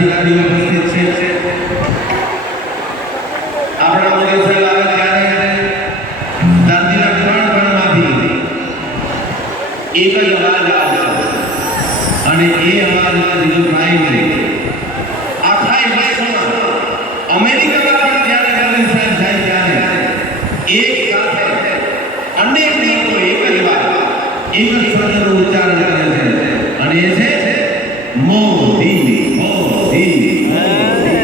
પદાધિકારીઓ ઉપસ્થિત છે આપણા મોદી સાહેબ આવે ત્યારે ધરતીના કણ-કણમાંથી એક જ અવાજ આવશે અને એ અવાજમાં બીજો કાંઈ નહીં આખા વિશ્વમાં અમેરિકામાં પણ જ્યારે મોદી સાહેબ જાય ત્યારે એક સાથે અનેક લોકો એક જ વાર એક જ સ્વરનો ઉચ્ચારણ કરે છે અને એ છે મોદી મોદી મોદી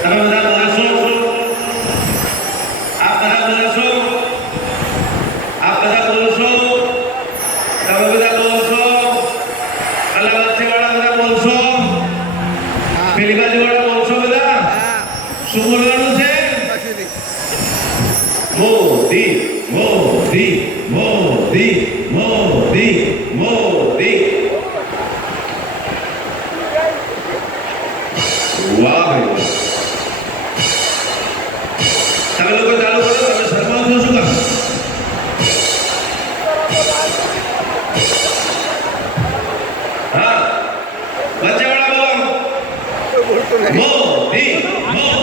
તમે બધા બોલશો આપ બધા બોલશો આપ બધા બોલશો તમે બધા બોલશો અલા વચ્ચેવાળા બધા બોલશો પેલી બાજુવાળા બોલશો બધા શું બોલવાનું છે મોદી મોદી મોદી મોદી મોદી વાહ ભાઈ તમે લોકો ચાલુ કરો તમે શરમાવ છો શું કામ હા વચ્ચેવાળા બોલો મોદી મોદી